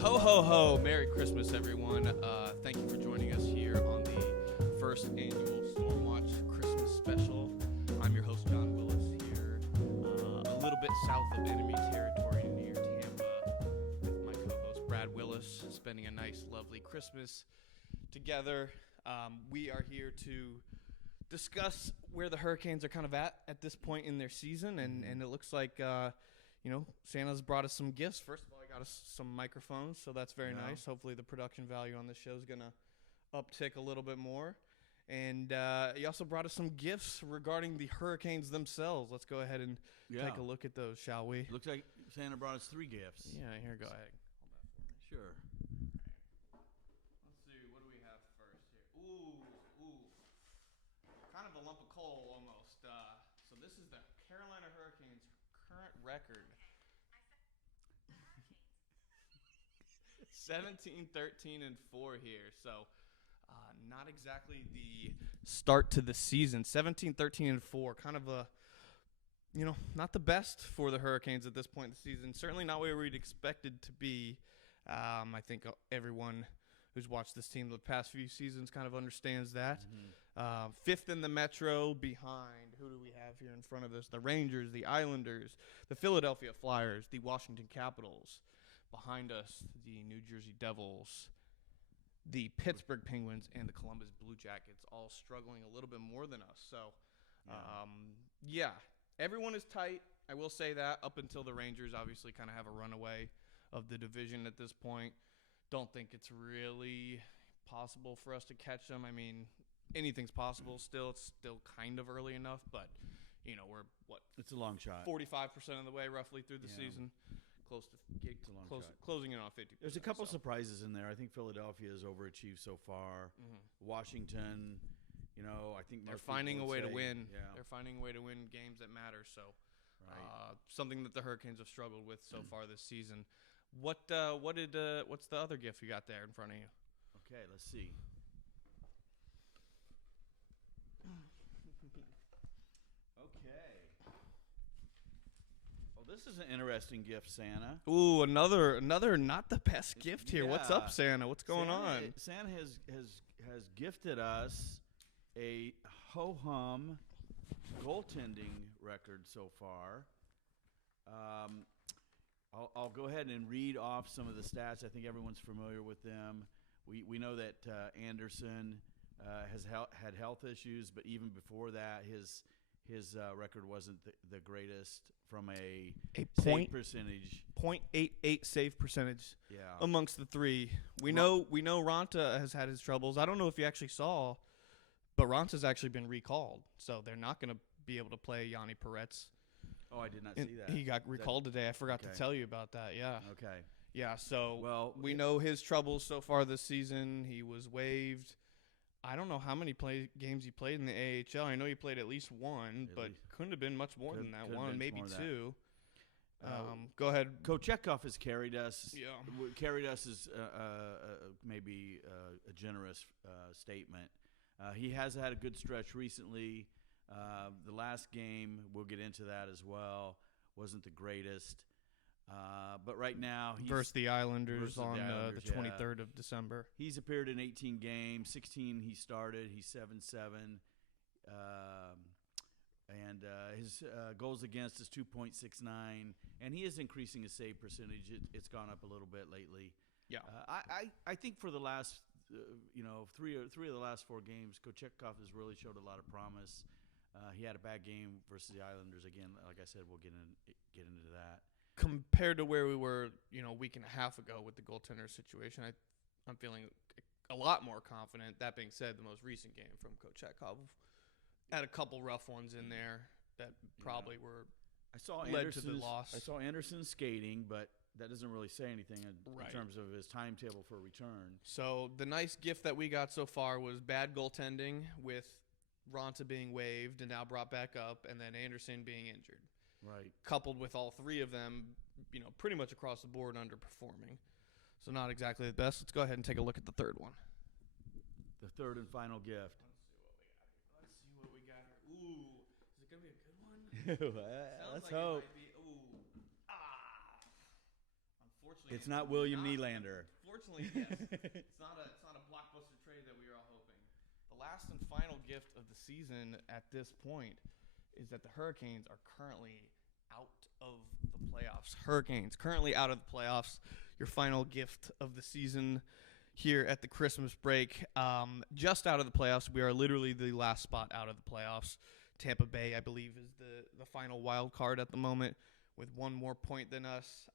Ho, ho, ho. Merry Christmas, everyone. Thank you for joining us here on the first annual StormWatch Christmas special. I'm your host, John Willis, here a little bit south of enemy territory near Tampa with my co-host, Brad Willis, spending a nice, lovely Christmas together. We are here to discuss where the Hurricanes are kind of at this point in their season, and it looks like Santa's brought us some gifts. First of all, he got us some microphones, so that's very nice. Hopefully the production value on this show is going to uptick a little bit more. And he also brought us some gifts regarding the Hurricanes themselves. Let's go ahead and take a look at those, shall we? Looks like Santa brought us 3 gifts. Yeah, here, go ahead. Hold that for me. Sure. Let's see, what do we have first here? Ooh. Kind of a lump of coal almost. So this is the Carolina Hurricanes current record. 17-13-4 here. So not exactly the start to the season. 17-13-4, kind of a, not the best for the Hurricanes at this point in the season. Certainly not where we'd expected to be. I think everyone who's watched this team the past few seasons kind of understands that. Mm-hmm. Fifth in the Metro behind, who do we have here in front of us? The Rangers, the Islanders, the Philadelphia Flyers, the Washington Capitals. Behind us, the New Jersey Devils, the Pittsburgh Penguins, and the Columbus Blue Jackets, all struggling a little bit more than us. So, everyone is tight. I will say that, up until the Rangers obviously kind of have a runaway of the division at this point. Don't think it's really possible for us to catch them. I mean, anything's possible still. It's still kind of early enough, but, we're, It's a long shot. 45% of the way roughly through the season. Closing in on 50%. There's a couple surprises in there. I think Philadelphia has overachieved so far. Mm-hmm. Washington, I think they're finding a way to win. Yeah. They're finding a way to win games that matter. So, something that the Hurricanes have struggled with so far this season. What's the other gift you got there in front of you? Okay, let's see. This is an interesting gift, Santa. Ooh, another not the best gift here. Yeah. What's up, Santa? What's going on? Santa has gifted us a ho-hum goaltending record so far. I'll go ahead and read off some of the stats. I think everyone's familiar with them. We know that Anderson has had health issues, but even before that, his record wasn't the greatest from a save percentage. .88 save percentage amongst the three. We know Ranta has had his troubles. I don't know if you actually saw, but Ranta's actually been recalled. So they're not going to be able to play Yanni Peretz. Oh, I did not see that. He got recalled today. I forgot to tell you about that. Yeah. Okay. Yeah, so we know his troubles so far this season. He was waived. I don't know how many games he played in the AHL. I know he played at least one, but couldn't have been much more than that. One, maybe two. Go ahead. Kochetkov has carried us. Yeah. Carried us is maybe a generous statement. He has had a good stretch recently. The last game, we'll get into that as well, wasn't the greatest. But right now, he's versus the Islanders on the 23rd of December. He's appeared in 18 games, 16 he started. He's 7-7, and his goals against is 2.69, and he is increasing his save percentage. It's gone up a little bit lately. Yeah, I think for the last three of the last 4 games, Kochetkov has really showed a lot of promise. He had a bad game versus the Islanders again. Like I said, we'll get into that. Compared to where we were, a week and a half ago with the goaltender situation, I'm feeling a lot more confident. That being said, the most recent game from Kochetkov had a couple rough ones in there that probably led to the loss. I saw Anderson skating, but that doesn't really say anything in terms of his timetable for return. So the nice gift that we got so far was bad goaltending with Ranta being waived and now brought back up, and then Anderson being injured. Right. Coupled with all three of them, pretty much across the board underperforming. So not exactly the best. Let's go ahead and take a look at the third one. The third and final gift. Let's see what we got here. Ooh, is it going to be a good one? Let's hope. unfortunately, It's not William Nylander. Fortunately, yes. It's not a blockbuster trade that we were all hoping. The last and final gift of the season at this point is that the Hurricanes are currently out of the playoffs. Hurricanes currently out of the playoffs. Your final gift of the season here at the Christmas break. Just out of the playoffs. We are literally the last spot out of the playoffs. Tampa Bay, I believe, is the final wild card at the moment with one more point than us.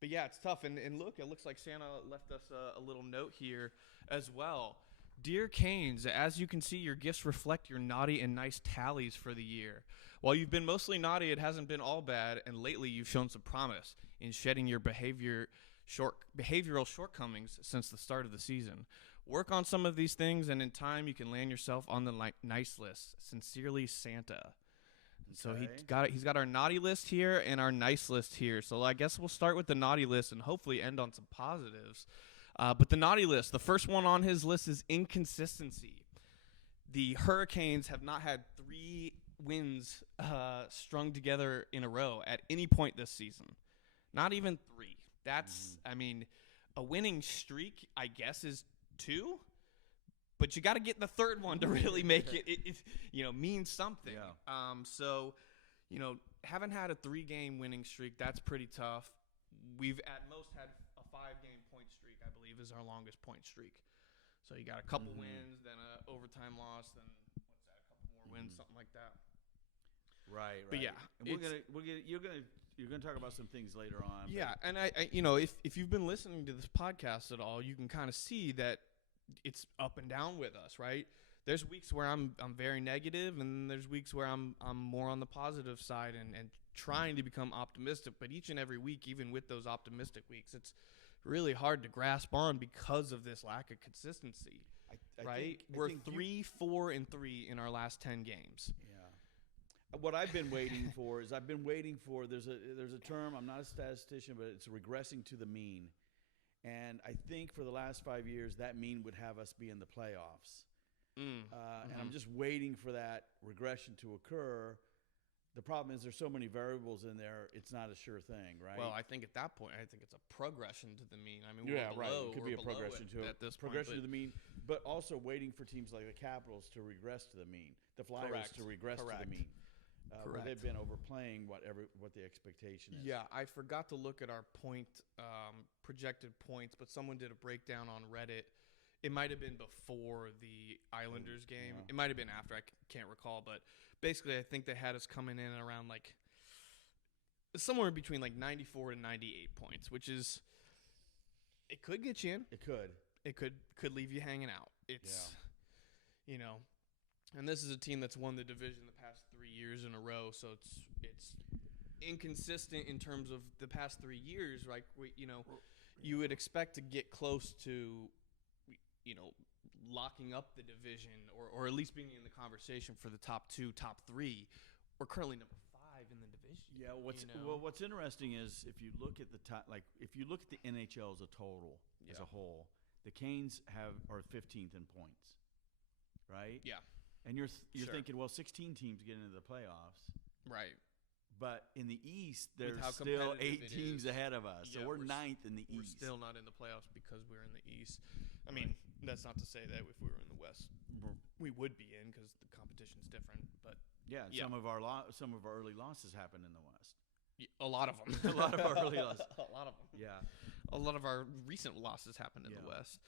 But yeah, it's tough. And look, it looks like Santa left us a little note here as well. Dear Canes, as you can see, your gifts reflect your naughty and nice tallies for the year. While you've been mostly naughty, it hasn't been all bad, and lately you've shown some promise in shedding your behavioral shortcomings since the start of the season. Work on some of these things, and in time, you can land yourself on the nice list. Sincerely, Santa. So he's got our naughty list here and our nice list here. So I guess we'll start with the naughty list and hopefully end on some positives. But the naughty list, the first one on his list is inconsistency. The Hurricanes have not had 3 wins strung together in a row at any point this season. Not even 3. That's, I mean, a winning streak, I guess, is 2. But you got to get the third one to really make it mean something. Yeah. So, haven't had a 3-game winning streak. That's pretty tough. We've at most had a 5-game point streak, I believe, is our longest point streak. So you got a couple wins, then an overtime loss, then what's that? A couple more wins, something like that. Right. But yeah, and you're gonna talk about some things later on. Yeah, and I if you've been listening to this podcast at all, you can kind of see that it's up and down with us, right? There's weeks where I'm very negative, and there's weeks where I'm more on the positive side and trying to become optimistic. But each and every week, even with those optimistic weeks, it's really hard to grasp on because of this lack of consistency. We're 3, 4, and 3 in our last 10 games. Yeah. What I've been waiting for is there's a term, I'm not a statistician, but it's regressing to the mean. And I think for the last 5 years, that mean would have us be in the playoffs. And I'm just waiting for that regression to occur. The problem is there's so many variables in there, it's not a sure thing, right? Well, I think at that point, I think it's a progression to the mean. I mean, yeah, we're below, right. It could be a progression to at this progression point, to the mean, but also waiting for teams like the Capitals to regress to the mean, the Flyers to regress to the mean. Where they've been overplaying what the expectation is. Yeah, I forgot to look at our projected points, but someone did a breakdown on Reddit. It might have been before the Islanders game. Yeah. It might have been after. I can't recall, but basically, I think they had us coming in around somewhere between 94 to 98 points, which is it could get you in. It could leave you hanging out. It's and this is a team that's won the division the past 3 years in a row, so it's inconsistent in terms of the past 3 years, right? You would expect to get close to, locking up the division or at least being in the conversation for the top 2, top 3. We're currently number 5 in the division. Yeah. What's interesting is if you look at the NHL as a total, as a whole, the Canes are 15th in points, right? Yeah. And you're thinking, well, 16 teams get into the playoffs. Right. But in the East, there's still 8 teams ahead of us. So we're 9th in the East. We're still not in the playoffs because we're in the East. I mean, that's not to say that if we were in the West, we would be in because the competition's different. But some of our early losses happened in the West. A lot of them. A lot of our early losses. A lot of them. Yeah. A lot of our recent losses happened in the West,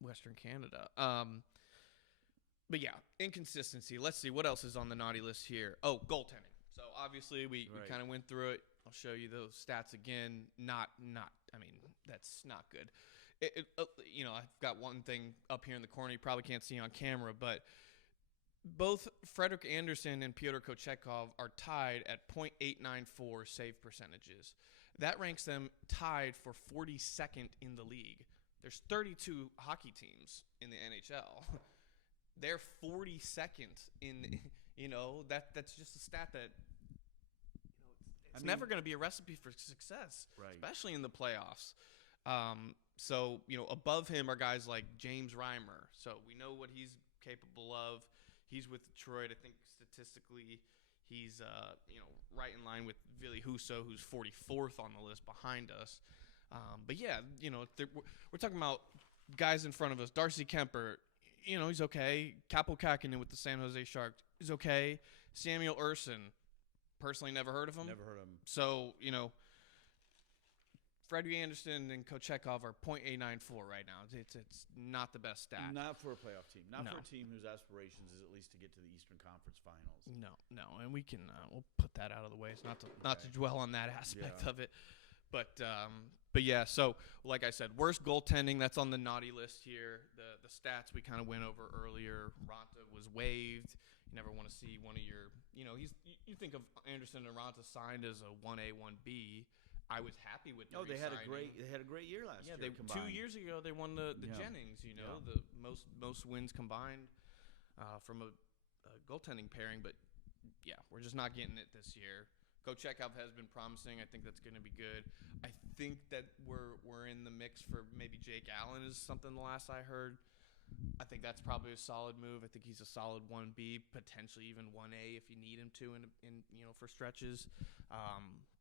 Western Canada. But yeah, inconsistency. Let's see what else is on the naughty list here. Oh, goaltending. So obviously we kind of went through it. I'll show you those stats again. That's not good. I've got one thing up here in the corner you probably can't see on camera, but both Frederik Andersen and Pyotr Kochetkov are tied at .894 save percentages. That ranks them tied for 42nd in the league. There's 32 hockey teams in the NHL. They're 42nd in, that's just a stat that, it's never going to be a recipe for success, especially in the playoffs. So, above him are guys like James Reimer. So we know what he's capable of. He's with Detroit. I think statistically He's right in line with Ville Husso, who's 44th on the list behind us. But yeah, we're talking about guys in front of us. Darcy Kemper, he's okay. Capo Kakinen with the San Jose Sharks is okay. Samuel Urson, personally never heard of him. Never heard of him. So, Freddie Anderson and Kochetkov are .894 right now. It's not the best stat. Not for a playoff team. Not No. for a team whose aspirations is at least to get to the Eastern Conference Finals. No, and we can we'll put that out of the way. It's not to dwell on that aspect of it, but yeah. So like I said, worst goaltending, that's on the naughty list here. The stats we kind of went over earlier. Ranta was waived. You never want to see one of your you think of Anderson and Ranta signed as a 1A 1B. I was happy with the they had a re-signing. great year last year. Yeah, combined. 2 years ago they won the Jennings. The most wins combined from a goaltending pairing. But yeah, we're just not getting it this year. Kochetkov has been promising. I think that's going to be good. I think that we're in the mix for maybe Jake Allen is something. The last I heard, I think that's probably a solid move. I think he's a solid 1B, potentially even 1A if you need him to in for stretches.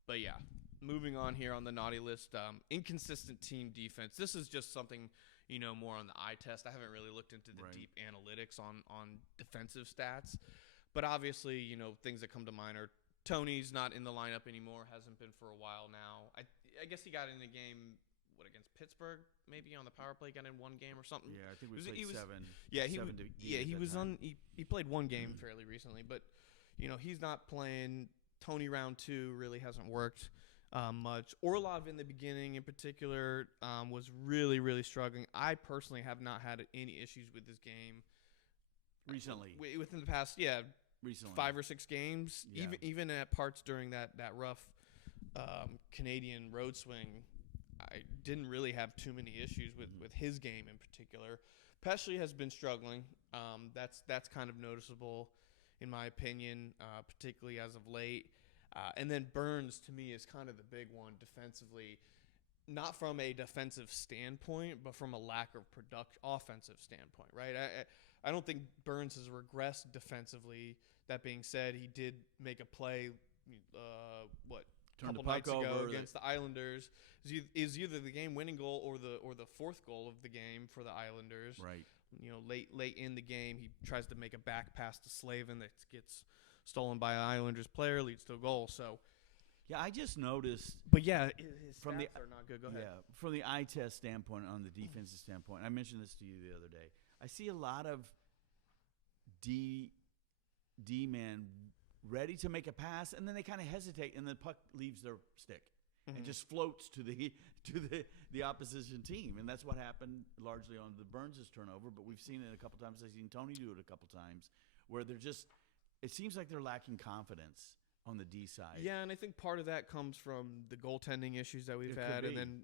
But yeah. Moving on here on the naughty list, inconsistent team defense. This is just something, more on the eye test. I haven't really looked into the deep analytics on defensive stats. But obviously, things that come to mind are Tony's not in the lineup anymore, hasn't been for a while now. I guess he got in the game, against Pittsburgh, maybe on the power play, got in one game or something. Yeah, I think we played seven. Yeah, he was on. He played one game fairly recently, but, he's not playing. Tony round 2 really hasn't worked. Much. Orlov in the beginning in particular was really, really struggling. I personally have not had any issues with this game. Recently. Within the past, recently 5 or 6 games. Yeah. Even at parts during that rough Canadian road swing, I didn't really have too many issues with his game in particular. Pesce has been struggling. That's kind of noticeable in my opinion, particularly as of late. And then Burns, to me, is kind of the big one defensively, not from a defensive standpoint, but from a lack of offensive standpoint, right? I don't think Burns has regressed defensively. That being said, he did make a play, a couple nights ago against the Islanders. Is either the game-winning goal or the fourth goal of the game for the Islanders. Right. Late in the game, he tries to make a back pass to Slavin that gets stolen by an Islanders player, leads to a goal. So, yeah, I just noticed. But yeah, his stats are not good. Go ahead. Yeah, from the eye test standpoint, on the defensive standpoint, I mentioned this to you the other day. I see a lot of D men ready to make a pass, and then they kind of hesitate, and the puck leaves their stick and just floats to the opposition team, and that's what happened largely on the Burns' turnover. But we've seen it a couple times. I've seen Tony do it a couple times, where they're just. It seems like they're lacking confidence on the D side. Yeah, and I think part of that comes from the goaltending issues that we've had, and then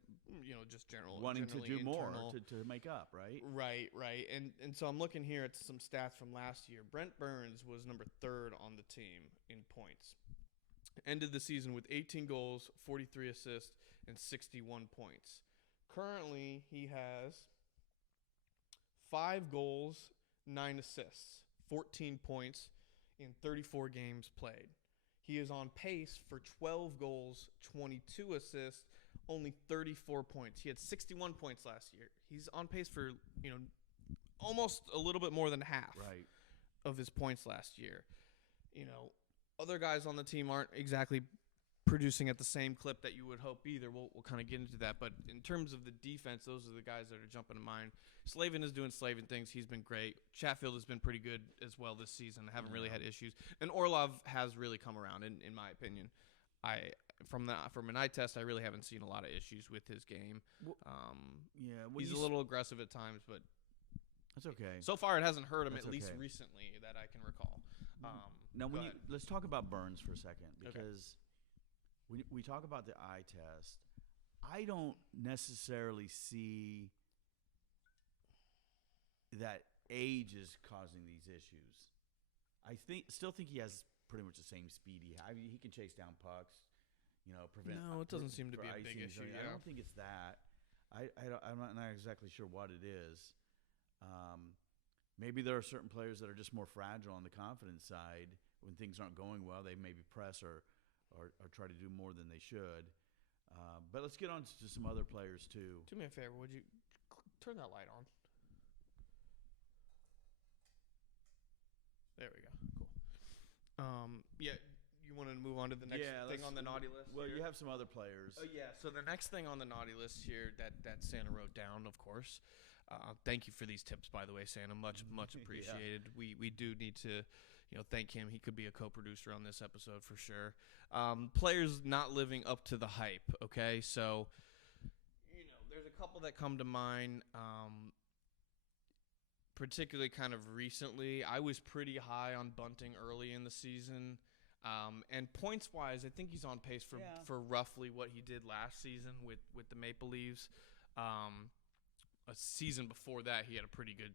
just wanting to do internal. more to make up, right? Right. And so I'm looking here at some stats from last year. Brent Burns was number 3rd on the team in points. Ended the season with 18 goals, 43 assists, and 61 points. Currently, he has 5 goals, 9 assists, 14 points in 34 games played. He is on pace for 12 goals, 22 assists, only 34 points. He had 61 points last year. He's on pace for, almost a little bit more than half of his points last year. Other guys on the team aren't exactly producing at the same clip that you would hope either. We'll kind of get into that. But in terms of the defense, those are the guys that are jumping to mind. Slavin is doing Slavin things. He's been great. Chatfield has been pretty good as well this season. Haven't really had issues. And Orlov has really come around, in my opinion. From an eye test, I really haven't seen a lot of issues with his game. He's a little aggressive at times, but that's okay. So far, it hasn't hurt him, at least recently, that I can recall. Now, let's talk about Burns for a second, because we talk about the eye test. I don't necessarily see that age is causing these issues. I still think he has pretty much the same speed he has. He can chase down pucks, prevent. No, it doesn't seem to be a big issue. I don't think it's that. I'm not exactly sure what it is. Maybe there are certain players that are just more fragile on the confidence side, when things aren't going well, they maybe press or try to do more than they should. But let's get on to some other players too. Do me a favor, would you turn that light on? There we go. Cool. Yeah, you want to move on to the next thing on the naughty list? Well, here? you have some other players. Oh yeah. So the next thing on the naughty list here that Santa wrote down, of course. Thank you for these tips, by the way, Santa. Much appreciated. Yeah. We do need to, thank him. He could be a co-producer on this episode for sure. Players not living up to the hype. Okay, so there's a couple that come to mind. Particularly kind of recently, I was pretty high on Bunting early in the season. And points-wise, I think he's on pace for roughly what he did last season with the Maple Leafs. A season before that, he had a pretty good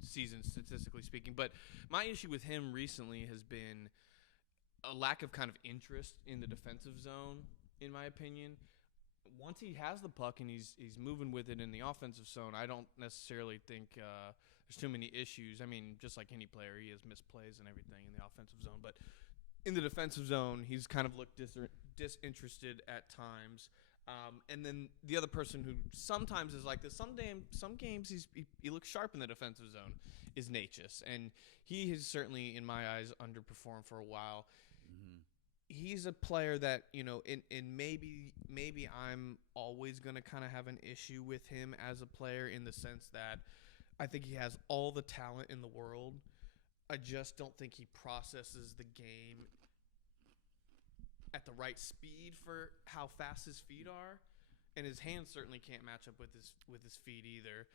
season, statistically speaking. But my issue with him recently has been a lack of kind of interest in the defensive zone, in my opinion. Once he has the puck and he's moving with it in the offensive zone, I don't necessarily think there's too many issues. I mean, just like any player, he has misplays and everything in the offensive zone. But in the defensive zone, he's kind of looked disinterested at times. And then the other person who sometimes is like this, some games he looks sharp in the defensive zone, is Natchez. And he has certainly, in my eyes, underperformed for a while. Mm-hmm. He's a player that, and maybe I'm always going to kind of have an issue with him as a player in the sense that I think he has all the talent in the world. I just don't think he processes the game at the right speed for how fast his feet are, and his hands certainly can't match up with his feet either.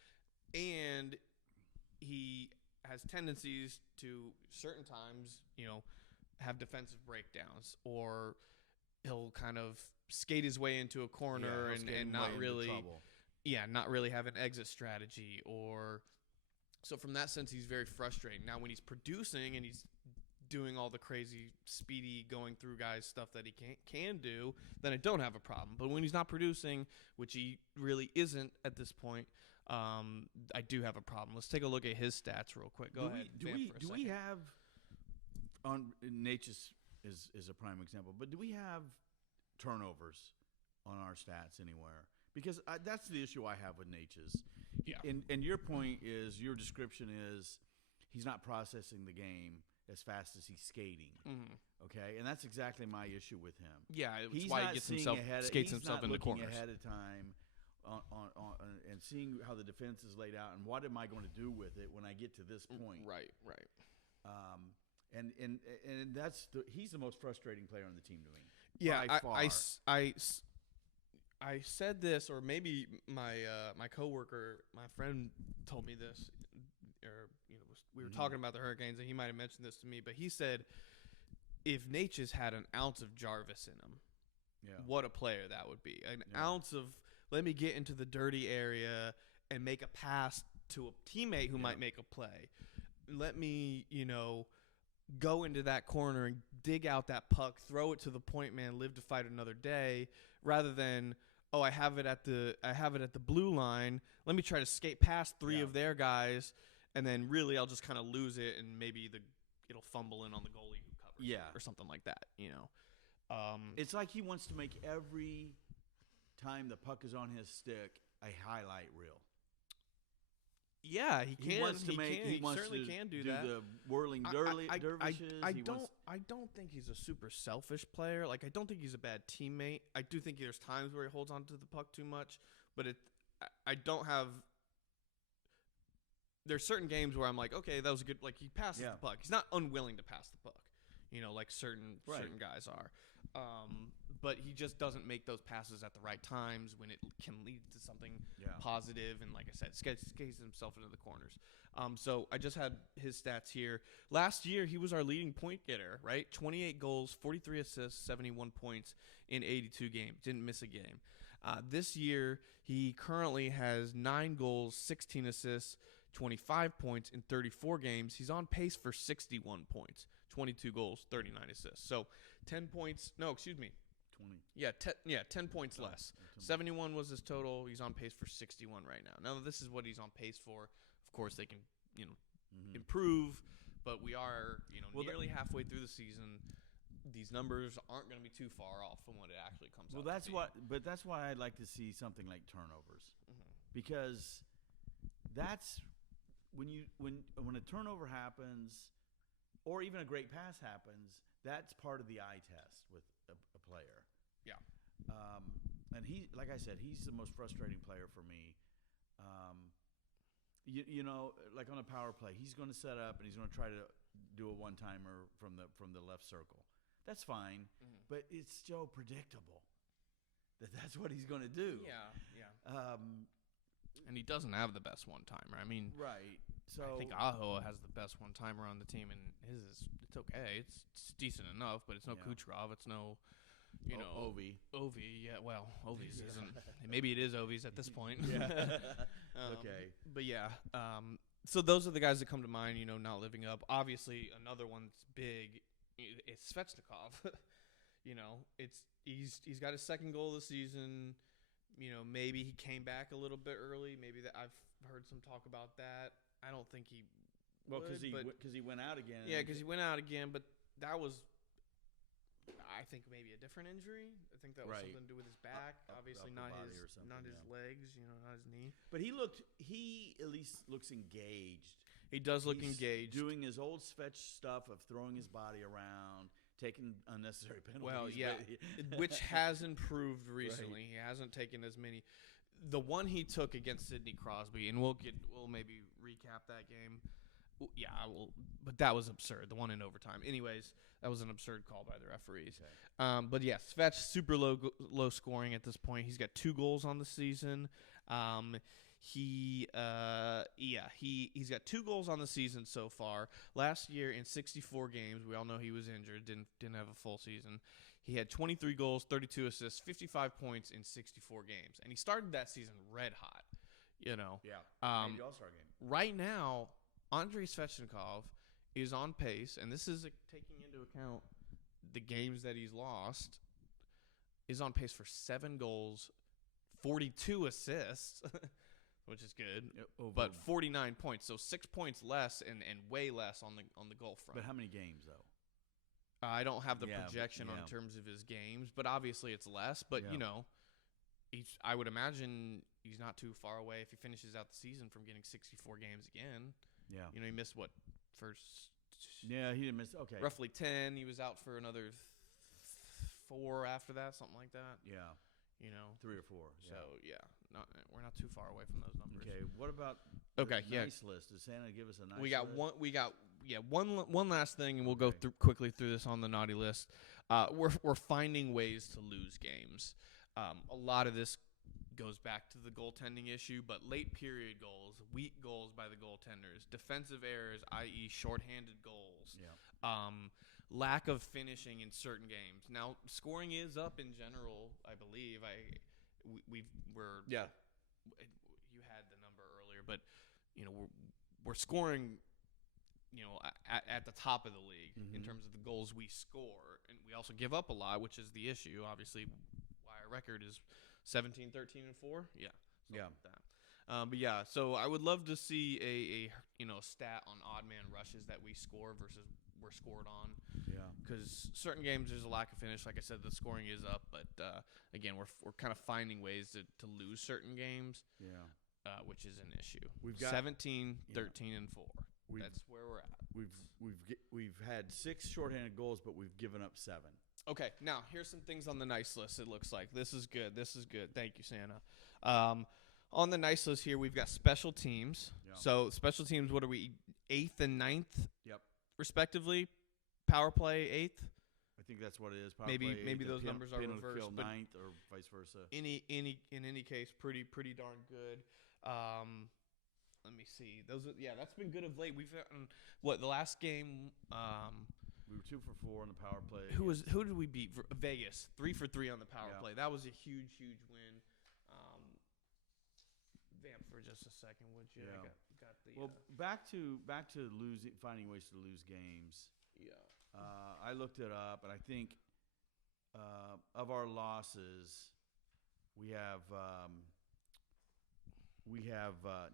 And he has tendencies to certain times, have defensive breakdowns, or he'll kind of skate his way into a corner and not really have an exit strategy. Or so from that sense, he's very frustrating. Now, when he's producing and he's doing all the crazy, speedy, going through guys stuff that he can do, then I don't have a problem. But when he's not producing, which he really isn't at this point, I do have a problem. Let's take a look at his stats real quick. Go ahead. Do we have on Natchez is a prime example, but do we have turnovers on our stats anywhere? Because that's the issue I have with Natchez. Yeah. And your point is, your description is, he's not processing the game as fast as he's skating. Mm-hmm. Okay, and that's exactly my issue with him. Yeah, that's why he skates himself into corners. He's not looking ahead of time on and seeing how the defense is laid out and what am I going to do with it when I get to this point. Right. And he's the most frustrating player on the team to me. Yeah, I said this, or maybe my coworker, my friend, told me this, or we were talking about the Hurricanes, and he might have mentioned this to me, but he said if Natchez had an ounce of Jarvis in him, what a player that would be. An ounce of, let me get into the dirty area and make a pass to a teammate who might make a play. Let me, go into that corner and dig out that puck, throw it to the point man, live to fight another day, rather than, I have it at the blue line. Let me try to skate past three of their guys, and then really I'll just kind of lose it, and maybe it'll fumble in on the goalie who covers it or something like that. It's like he wants to make every time the puck is on his stick a highlight reel. Yeah, he can. He wants to he certainly can do that. The whirling dervishes. I don't think he's a super selfish player. Like, I don't think he's a bad teammate. I do think there's times where he holds on to the puck too much, but I don't have. There's certain games where I'm like, okay, that was a good. Like, he passes the puck. He's not unwilling to pass the puck, like certain guys are. But he just doesn't make those passes at the right times when it can lead to something positive. And like I said, skates himself into the corners. So I just had his stats here. Last year, he was our leading point getter, right? 28 goals, 43 assists, 71 points in 82 games. Didn't miss a game. This year, he currently has 9 goals, 16 assists, 25 points in 34 games. He's on pace for 61 points, 22 goals, 39 assists. So 10 points. No, excuse me. 20. 10 points less. 71 was his total. He's on pace for 61 right now. Now, this is what he's on pace for. Of course, they can, improve, but we are, nearly halfway through the season. These numbers aren't going to be too far off from what it actually comes out to be. But that's why I'd like to see something like turnovers, because that's when a turnover happens, or even a great pass happens. That's part of the eye test with a player. Yeah. And he, like I said, he's the most frustrating player for me. Like on a power play, he's going to set up and he's going to try to do a one-timer from the left circle. That's fine, but it's so predictable that's what he's going to do. Yeah. And he doesn't have the best one-timer. I mean, right. So I think Aho has the best one-timer on the team, and it's okay. It's decent enough, but it's no Kucherov. It's no, Ovi. Ovi, yeah. Well, Ovi's isn't. Maybe it is Ovi's at this point. Yeah. Okay. But yeah. So those are the guys that come to mind. Not living up. Obviously, another one that's big. It's Svechnikov. He's got his second goal of the season. Maybe he came back a little bit early. Maybe that I've heard some talk about that. I don't think he. Well, because he went out again. Yeah, because he went out again, but that was, I think, maybe a different injury. I think that was something to do with his back. Obviously, not his legs. Not his knee. But he at least looks engaged. He does look engaged. Doing his old Svetch stuff of throwing his body around, taking unnecessary penalties. Well, yeah, which has improved recently. Right. He hasn't taken as many. The one he took against Sidney Crosby, and we'll maybe recap that game. Yeah, I will. But that was absurd. The one in overtime. Anyways, that was an absurd call by the referees. Okay. But yeah, Svetch super low scoring at this point. He's got 2 goals on the season. He's got 2 goals on the season so far. Last year in 64 games, we all know he was injured, didn't have a full season. He had 23 goals, 32 assists, 55 points in 64 games, and he started that season red hot. Yeah. Maybe All-Star game. Right now, Andrei Svechnikov is on pace, and this is taking into account the games that he's lost. Is on pace for 7 goals, 42 assists. Which is good, but 49 points, so 6 points less and way less on the goal front. But how many games though? I don't have the projection on terms of his games, but obviously it's less. But I would imagine he's not too far away if he finishes out the season from getting 64 games again. Yeah, he missed first. Yeah, he didn't miss. Okay, roughly 10. He was out for another 4 after that, something like that. Yeah. 3 or 4. So we're not too far away from those numbers. Okay, what about nice list? Does Santa give us a nice list? We got one last thing, and we'll go quickly through this on the naughty list. We're finding ways to lose games. A lot of this goes back to the goaltending issue, but late period goals, weak goals by the goaltenders, defensive errors, i.e. shorthanded goals. Yeah. Lack of finishing in certain games. Now, scoring is up in general, I believe. You had the number earlier, but we're scoring, at the top of the league in terms of the goals we score, and we also give up a lot, which is the issue. Obviously, why our record is 17, 13, and 4. Yeah. Like that. But yeah, so I would love to see a stat on odd man rushes that we score versus we're scored on. Yeah. Because certain games there's a lack of finish. Like I said, the scoring is up, but again, we're kind of finding ways to lose certain games. Yeah. Which is an issue. We've got 17, 13, and 4. That's where we're at. We've had 6 shorthanded goals, but we've given up 7. Okay, now here's some things on the nice list. It looks like this is good. Thank you, Santa. On the nice list here, we've got special teams. Yeah. So special teams, what are we? 8th and 9th. Yep. Respectively, power play 8th. I think that's what it is. Maybe those numbers are reversed, but 9th or vice versa. In any case, pretty darn good. Let me see. That's been good of late. We've the last game. We were 2 for 4 on the power play. Who did we beat? Vegas. 3 for 3 on the power play. That was a huge win. Vamp for just a second, would you? Yeah. Got the, back to finding ways to lose games. Yeah. I looked it up, and I think of our losses, we have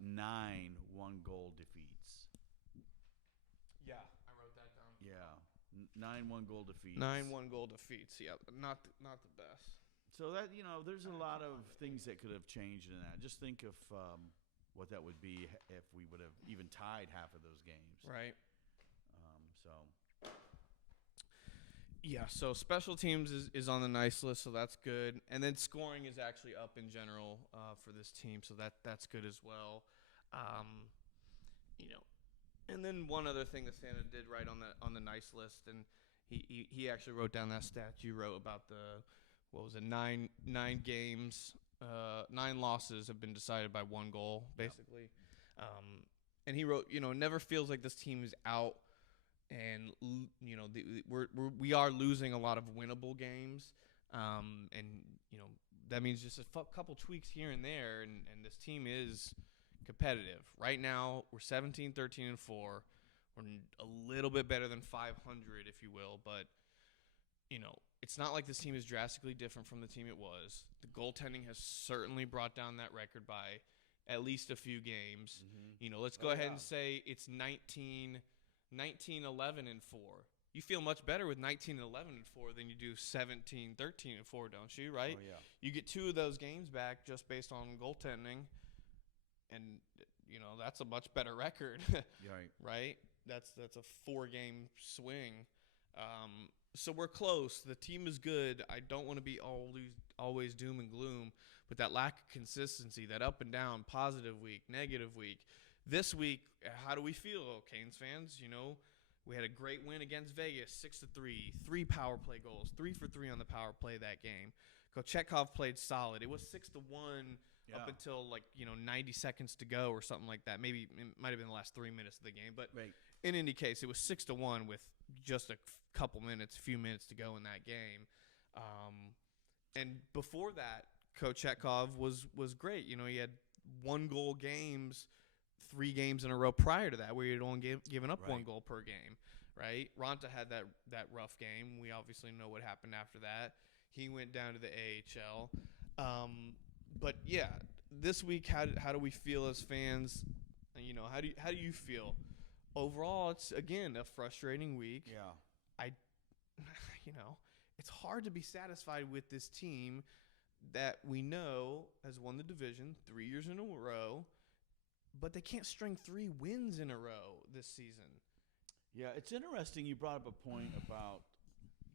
9 1-goal defeats. Yeah. Yeah, 9 1-goal defeats. 9 1-goal defeats. Yeah, not the best. So that there's a lot of things that could have changed in that. Just think of what that would be if we would have even tied half of those games. Right. So. Yeah, so special teams is on the nice list, so that's good. And then scoring is actually up in general for this team, so that's good as well. And then one other thing that Santa did right on the nice list, and he actually wrote down that stat you wrote about nine games, 9 losses have been decided by 1 goal, basically. Yep. And he wrote, it never feels like this team is out. And we are losing a lot of winnable games, and that means just a couple tweaks here and there, and this team is competitive. Right now, we're 17, 13, and 4. We're a little bit better than 500, if you will, but it's not like this team is drastically different from the team it was. The goaltending has certainly brought down that record by at least a few games. Mm-hmm. Let's go ahead and say it's 19, 11, and 4. You feel much better with 19, 11, and 4 than you do 17, 13, and 4, don't you, right? Oh, yeah. You get 2 of those games back just based on goaltending, and, that's a much better record, right? That's a 4-game swing. So we're close. The team is good. I don't want to be always doom and gloom, but that lack of consistency, that up and down, positive week, negative week. This week, how do we feel, Canes fans? We had a great win against Vegas, 6-3, 3 power play goals, 3 for 3 on the power play that game. Kochetkov played solid. It was 6-1 up until 90 seconds to go or something like that. Maybe it might have been the last 3 minutes of the game, but in any case, it was 6-1 with just a few minutes to go in that game. And before that, Kochetkov was great. He had 1-goal games 3 games in a row prior to that, where he had only given up 1 goal per game, right? Ronta had that rough game. We obviously know what happened after that. He went down to the AHL. But yeah, this week, how do we feel as fans? How do you feel? Overall, it's again a frustrating week. Yeah. It's hard to be satisfied with this team that we know has won the division 3 years in a row. But they can't string 3 wins in a row this season. Yeah, it's interesting. You brought up a point about,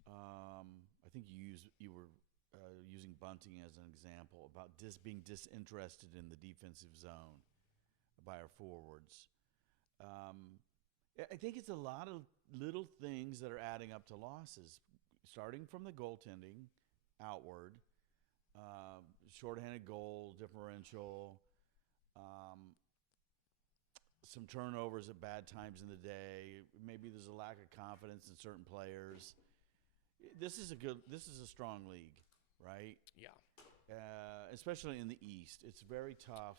I think you were using bunting as an example about being disinterested in the defensive zone by our forwards. I think it's a lot of little things that are adding up to losses, starting from the goaltending outward, shorthanded goal differential. Some turnovers at bad times in the day. Maybe there's a lack of confidence in certain players. This is a strong league, right? Yeah. Especially in the East, it's very tough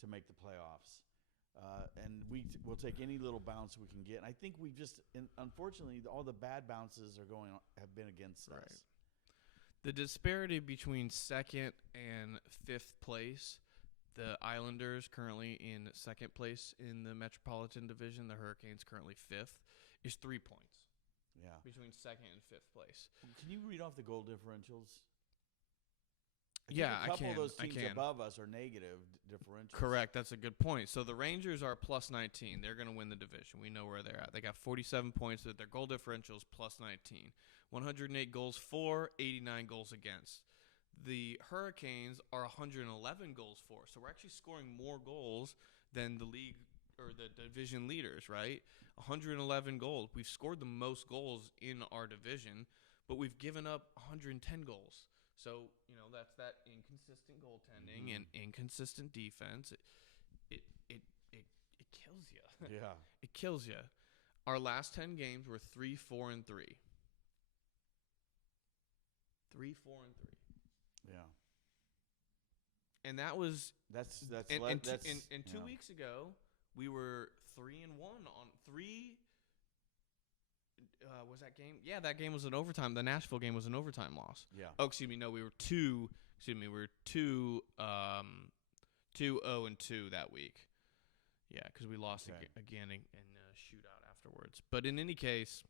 to make the playoffs, and we'll take any little bounce we can get. And I think unfortunately, all the bad bounces have been against us. The disparity between 2nd and 5th place. The Islanders currently in 2nd place in the Metropolitan Division. The Hurricanes currently 5th. Is 3 points. Yeah. Between 2nd and 5th place. Can you read off the goal differentials? A couple of those teams above us are negative differentials. Correct. That's a good point. So the Rangers are plus 19. They're going to win the division. We know where they're at. They got 47 points. Their goal differential is plus 19. 108 goals for, 89 goals against. The Hurricanes are 111 goals for. So we're actually scoring more goals than the league or the division leaders, right? 111 goals. We've scored the most goals in our division, but we've given up 110 goals. So, that's that inconsistent goaltending and inconsistent defense. It kills you. Yeah. It kills you. Our last 10 games were 3, 4, and 3. 3, 4, and 3. Yeah. And that was that's 2 weeks ago we were 3-1 on 3. Was that game? Yeah, that game was an overtime. The Nashville game was an overtime loss. Yeah. Oh, excuse me. No, we were 2. Excuse me. We were 2-0-2 that week. Yeah, because we lost again in a shootout afterwards. But in any case,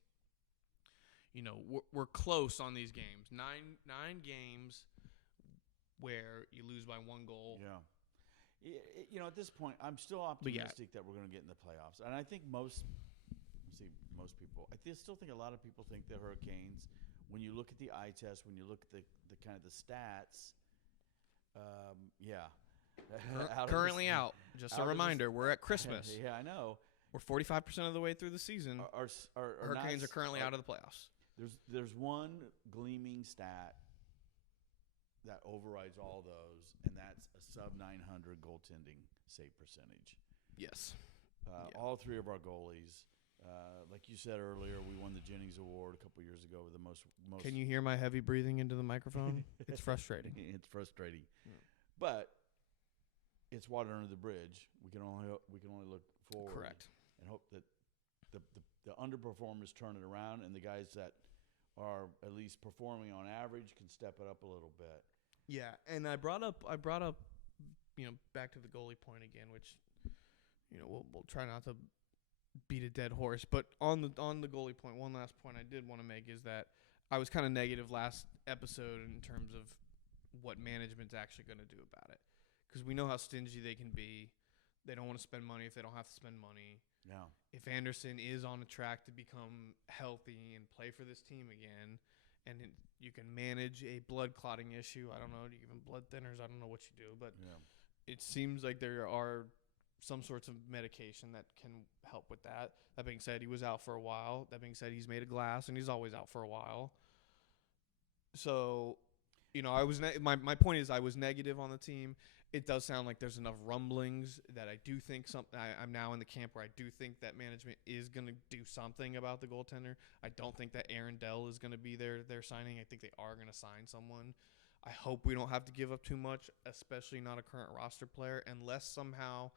we're close on these games. Nine games where you lose by 1 goal. Yeah. At this point, I'm still optimistic that we're going to get in the playoffs. And I think most people, still think a lot of people think the Hurricanes, when you look at the eye test, when you look at the kind of the stats, Currently out. Just a reminder, we're at Christmas. Yeah, I know. We're 45% of the way through the season. Our Hurricanes are currently out of the playoffs. There's one gleaming stat that overrides all those, and that's a sub-900 goaltending save percentage. Yes. All 3 of our goalies. Like you said earlier, we won the Jennings Award a couple years ago with the most. Can you hear my heavy breathing into the microphone? It's frustrating. It's frustrating, but it's water under the bridge. We can only look forward. Correct. And hope that the underperformers turn it around, and the guys that are at least performing on average can step it up a little bit. Yeah, and I brought up, back to the goalie point again, which, we'll try not to beat a dead horse. But on the goalie point, one last point I did want to make is that I was kind of negative last episode in terms of what management's actually going to do about it, because we know how stingy they can be. They don't want to spend money if they don't have to spend money. Yeah. If Anderson is on a track to become healthy and play for this team again, and you can manage a blood clotting issue, I don't know, even blood thinners, I don't know what you do, but it seems like there are some sorts of medication that can help with that. That being said, he was out for a while. That being said, he's made of glass, and he's always out for a while. So, I was my point is I was negative on the team. It does sound like there's enough rumblings that I do think I'm now in the camp where I do think that management is going to do something about the goaltender. I don't think that Aaron Dell is going to be their signing. I think they are going to sign someone. I hope we don't have to give up too much, especially not a current roster player, unless somehow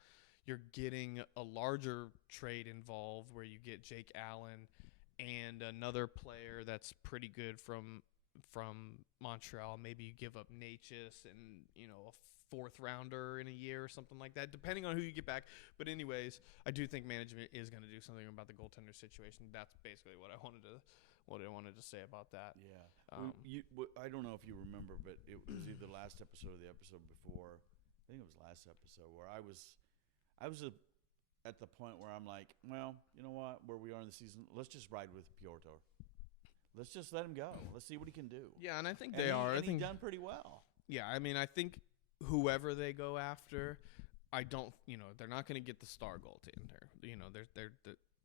you're getting a larger trade involved where you get Jake Allen and another player that's pretty good from Montreal. Maybe you give up Natchez and, a 4th rounder in a year or something like that, depending on who you get back. But anyways, I do think management is going to do something about the goaltender situation. That's basically what I wanted to say about that. Yeah. I don't know if you remember, but it was either last episode or the episode before. I think it was last episode where I was at the point where I'm like, well, you know what? Where we are in the season, let's just ride with Piotr. Let's just let him go. Let's see what he can do. Yeah, and I think they are. I think he's done pretty well. Yeah, I mean, I think whoever they go after, they're not going to get the star goaltender. They're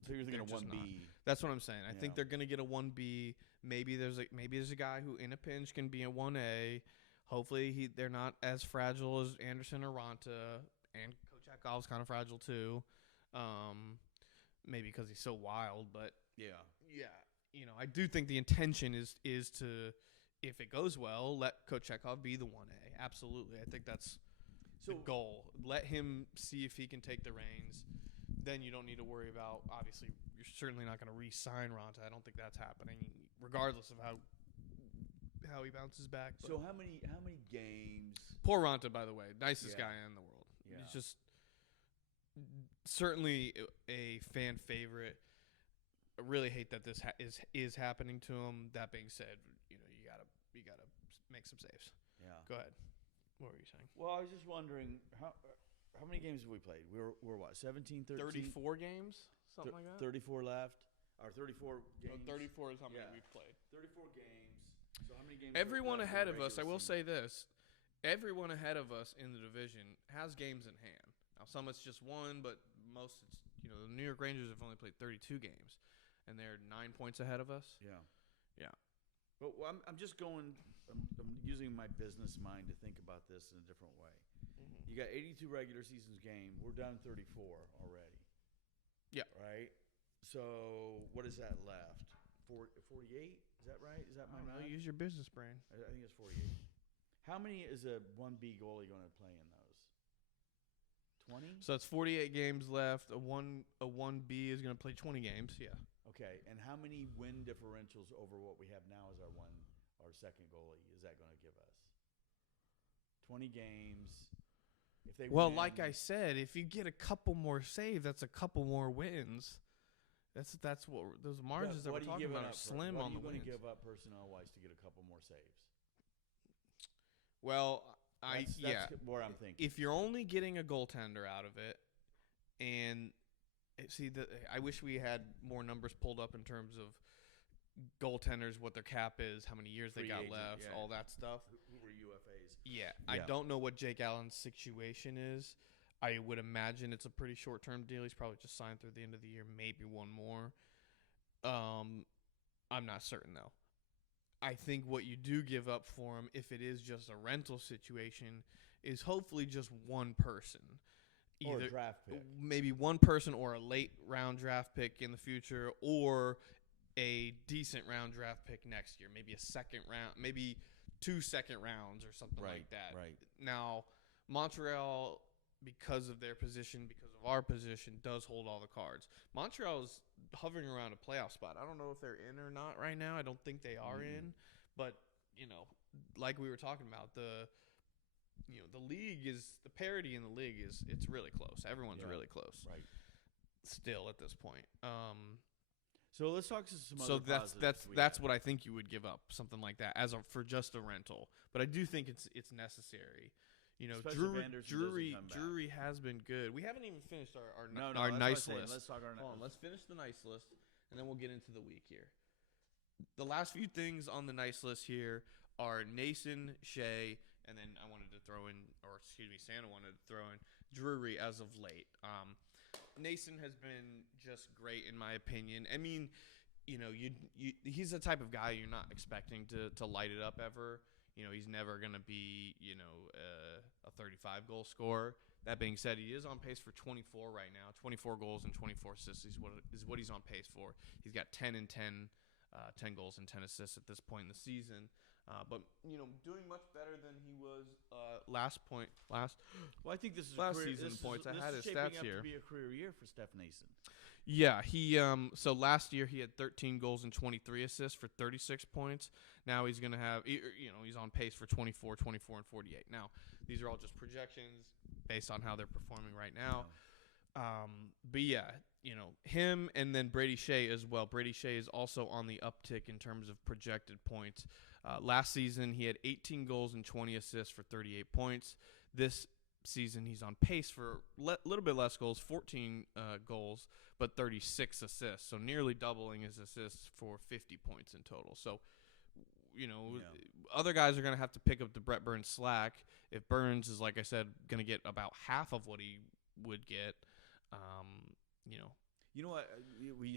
so you're thinking a 1B. That's what I'm saying. I think they're going to get a 1B. Maybe there's a guy who in a pinch can be a 1A. Hopefully they're not as fragile as Anderson or Ranta, and Kochekov's kind of fragile too. Maybe because he's so wild, but yeah. I do think the intention is to, if it goes well, let Kochekov be the 1A. Absolutely. I think that's the goal. Let him see if he can take the reins. Then you don't need to worry about, obviously, you're certainly not going to re-sign Ranta. I don't think that's happening, regardless of how he bounces back. But so how many games? Poor Ranta, by the way. Nicest guy in the world. Yeah. He's just certainly a fan favorite. I really hate that this is happening to him. That being said, you gotta make some saves. Yeah. Go ahead. What were you saying? Well, I was just wondering how many games have we played? We're what, 17, 13? 34 games, something like that. 34 left, or 34 games. 34 is how many we've played. 34 games. So how many games? Everyone ahead of us. I will say this: everyone ahead of us in the division has games in hand. Now, some it's just one, but most it's the New York Rangers have only played 32 games. And they're 9 points ahead of us. Yeah. Well, I'm just going. I'm using my business mind to think about this in a different way. Mm-hmm. You got 82 regular seasons game. We're down 34 already. Yeah. Right. So what is that left? 48? Is that right? Is that my math? Use your business brain. I think it's 48. How many is a 1B goalie going to play in those? 20. So it's 48 games left. A 1B is going to play 20 games. Yeah. Okay, and how many win differentials over what we have now as our second goalie is that going to give us? 20 games. If they like I said, if you get a couple more saves, that's a couple more wins. That's what those margins that we're talking about are slim on the wins. What are you going to give up personnel-wise to get a couple more saves? Well, that's where I'm thinking. If you're only getting a goaltender out of it, and I wish we had more numbers pulled up in terms of goaltenders, what their cap is, how many years they got left, all that stuff. Who were UFAs? Yeah, I don't know what Jake Allen's situation is. I would imagine it's a pretty short-term deal. He's probably just signed through the end of the year, maybe one more. I'm not certain, though. I think what you do give up for him, if it is just a rental situation, is hopefully just one person. Or a draft pick. Maybe one person or a late-round draft pick in the future, or a decent round draft pick next year. Maybe a second round, maybe 2 second rounds or something like that. Right. Now, Montreal, because of their position, because of our position, does hold all the cards. Montreal is hovering around a playoff spot. I don't know if they're in or not right now. I don't think they are in, but like we were talking about, the league is the parity in the league it's really close. Everyone's really close. Right. Still at this point. So let's talk to some other positives. So that's what I think you would give up, something like that, for just a rental. But I do think it's necessary. Drury has been good. We haven't even finished our nice list. Let's talk our Hold on, let's finish the nice list, and then we'll get into the week here. The last few things on the nice list here are Nason, Shea, and then Santa wanted to throw in Drury as of late. Nason has been just great in my opinion. I mean, he's the type of guy you're not expecting to light it up ever. He's never going to be, a 35-goal scorer. That being said, he is on pace for 24 right now. 24 goals and 24 assists is what he's on pace for. He's got 10 goals and 10 assists at this point in the season. But doing much better than he was Well, I think this is last season points. I had his stats here. To be a career year for Steph Nason. Yeah, he so last year he had 13 goals and 23 assists for 36 points. Now he's going to have he's on pace for 24, 24 and 48. Now, these are all just projections based on how they're performing right now. But yeah, him and then Brady Shea as well. Brady Shea is also on the uptick in terms of projected points. Last season, he had 18 goals and 20 assists for 38 points. This season, he's on pace for a little bit less goals, 14 goals, but 36 assists. So nearly doubling his assists for 50 points in total. So, other guys are going to have to pick up the Brett Burns slack. If Burns is, like I said, going to get about half of what he would get, You know what?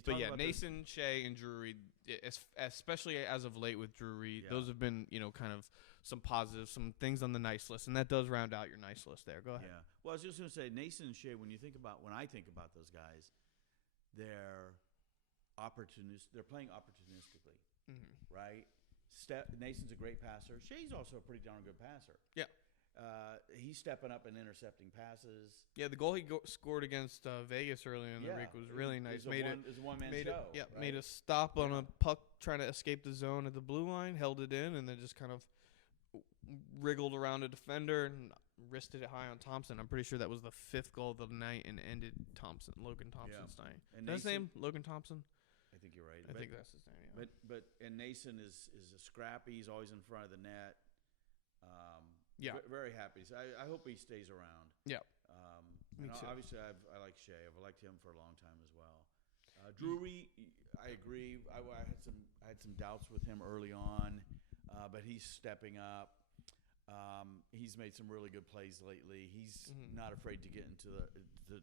But yeah, Nason, Shea, and Drury, especially as of late with Drury, those have been, kind of some positives, some things on the nice list, and that does round out your nice list there. Go ahead. Yeah. Well, I was just going to say, Nason and Shea, when I think about those guys, they're playing opportunistically, right? Nason's a great passer. Shea's also a pretty darn good passer. Yeah. He's stepping up and intercepting passes. Yeah, the goal he scored against Vegas earlier in the week was really nice. It was a one-man show. Made a stop on a puck trying to escape the zone at the blue line, held it in, and then just kind of wriggled around a defender and wristed it high on Thompson. I'm pretty sure that was the 5th goal of the night and ended Logan Thompson's night. And his name Logan Thompson? I think you're right. I think that's his name. Yeah. But Nason is a scrappy. He's always in front of the net. Very happy. So I hope he stays around. Yeah. Me too. Obviously, I like Shea. I've liked him for a long time as well. Drury, I agree. I had some doubts with him early on, but he's stepping up. He's made some really good plays lately. He's not afraid to get into the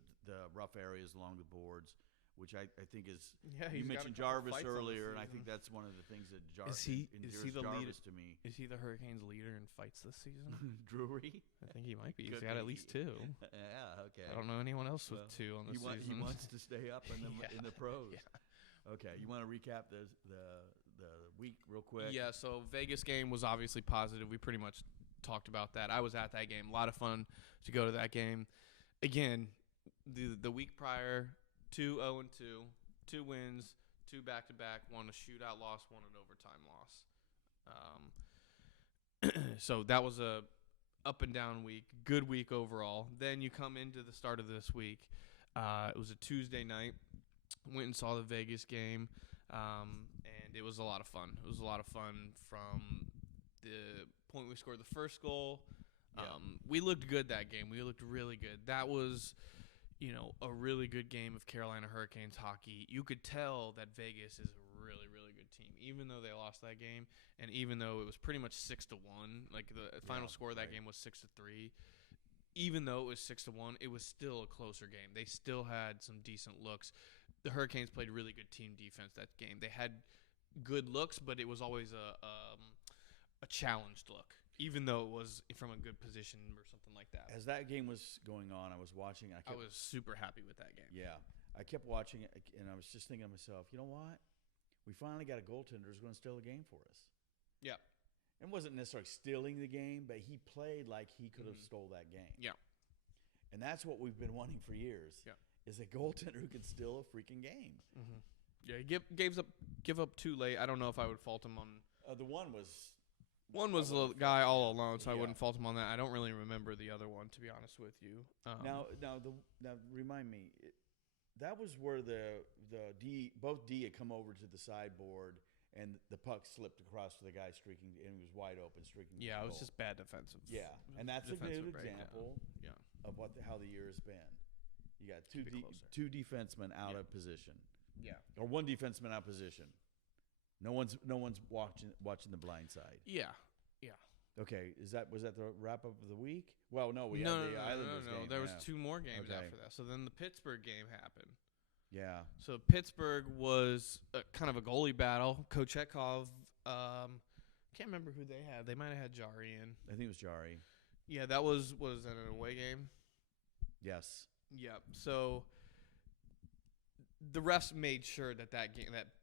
rough areas along the boards, which I think is. Yeah, you mentioned Jarvis earlier, and I think that's one of the things that Jarvis endears Jarvis to me. Is he the Hurricanes' leader in fights this season? Drury? I think he might be. He's got at least 2. Yeah, okay. I don't know anyone else with 2 on this season. He wants to stay up in the pros. Yeah. Okay, you want to recap the week real quick? Yeah, so Vegas game was obviously positive. We pretty much talked about that. I was at that game. A lot of fun to go to that game. Again, the week prior, 2-0-2, 2 wins, 2 back-to-back, 1 a shootout loss, 1 an overtime loss. So that was a up and down week, good week overall. Then you come into the start of this week. It was a Tuesday night. Went and saw the Vegas game, and it was a lot of fun. It was a lot of fun from the point we scored the first goal. We looked good that game. We looked really good. That was, a really good game of Carolina Hurricanes hockey. You could tell that Vegas is a really, really good team, even though they lost that game, and even though it was pretty much 6-1. Like the final score of that game was 6-3. Even though it was 6-1, it was still a closer game. They still had some decent looks. The Hurricanes played really good team defense that game. They had good looks, but it was always a challenged look, even though it was from a good position or something like that. As that game was going on, I was watching. I was super happy with that game. Yeah. I kept watching it, and I was just thinking to myself, you know what? We finally got a goaltender who's going to steal the game for us. Yeah. It wasn't necessarily stealing the game, but he played like he could have stole that game. Yeah. And that's what we've been wanting for years. Yeah. Is a goaltender who can steal a freaking game. Mm-hmm. Yeah, he give up too late. I don't know if I would fault him on. The one was the guy all alone, so I wouldn't fault him on that. I don't really remember the other one, to be honest with you. Now remind me, that was where both D had come over to the sideboard, and the puck slipped across to the guy streaking, and he was wide open streaking. Yeah, it was just bad defensive. Yeah, and that's a good example of how the year has been. You got two defensemen out of position. Yeah. Or one defenseman out of position. No one's watching the blind side. Yeah. Yeah. Okay, was that the wrap up of the week? Well, no, we had the Islanders game. There was two more games after that. So then the Pittsburgh game happened. Yeah. So Pittsburgh was kind of a goalie battle. Kochetkov, can't remember who they had. They might have had Jari in. I think it was Jari. Yeah, that was that an away game? Yes. Yep. So the refs made sure that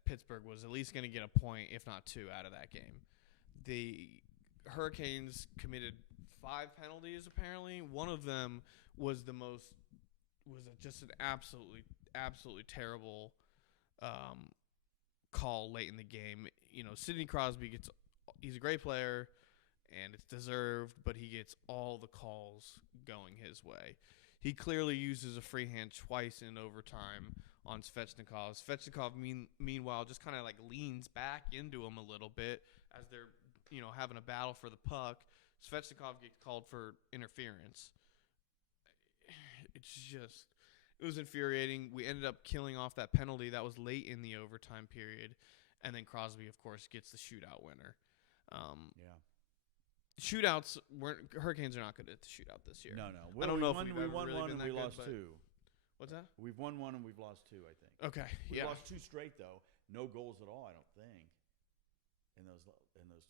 Pittsburgh was at least going to get a point, if not two, out of that game. The Hurricanes committed 5 penalties. Apparently, one of them was just an absolutely terrible call late in the game. Sidney Crosby he's a great player, and it's deserved, but he gets all the calls going his way. He clearly uses a free hand twice in overtime on Svechnikov. Svechnikov, meanwhile, just kind of like leans back into him a little bit as they're, having a battle for the puck. Svechnikov gets called for interference. It was infuriating. We ended up killing off that penalty that was late in the overtime period, and then Crosby, of course, gets the shootout winner. Shootouts Hurricanes are not good at the shootout this year. No. I don't know if we won one and we lost two. What's that? We've won one and we've lost two, I think. Okay. We lost 2 straight though. No goals at all, I don't think. In those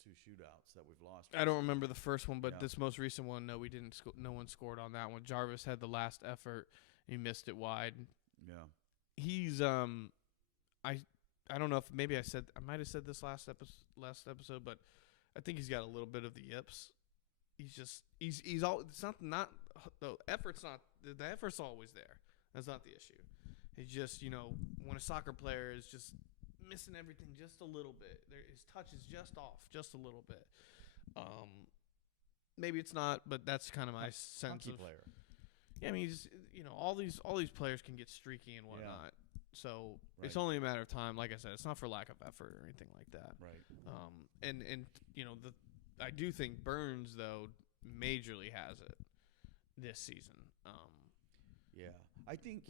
2 shootouts that we've lost. I don't remember the first one, but this most recent one, no, we didn't. No one scored on that one. Jarvis had the last effort. He missed it wide. Yeah. He's I don't know if maybe I might have said this last episode, but I think he's got a little bit of the yips. He's all. It's not the effort's not the effort's always there. That's not the issue. It's just when a soccer player is just missing everything just a little bit, his touch is just off just a little bit. Maybe it's not, but that's kind of my sense of player. Yeah, I mean, all these players can get streaky and whatnot. So it's only a matter of time. Like I said, it's not for lack of effort or anything like that. Right. And I do think Burns though majorly has it this season. Yeah, I think.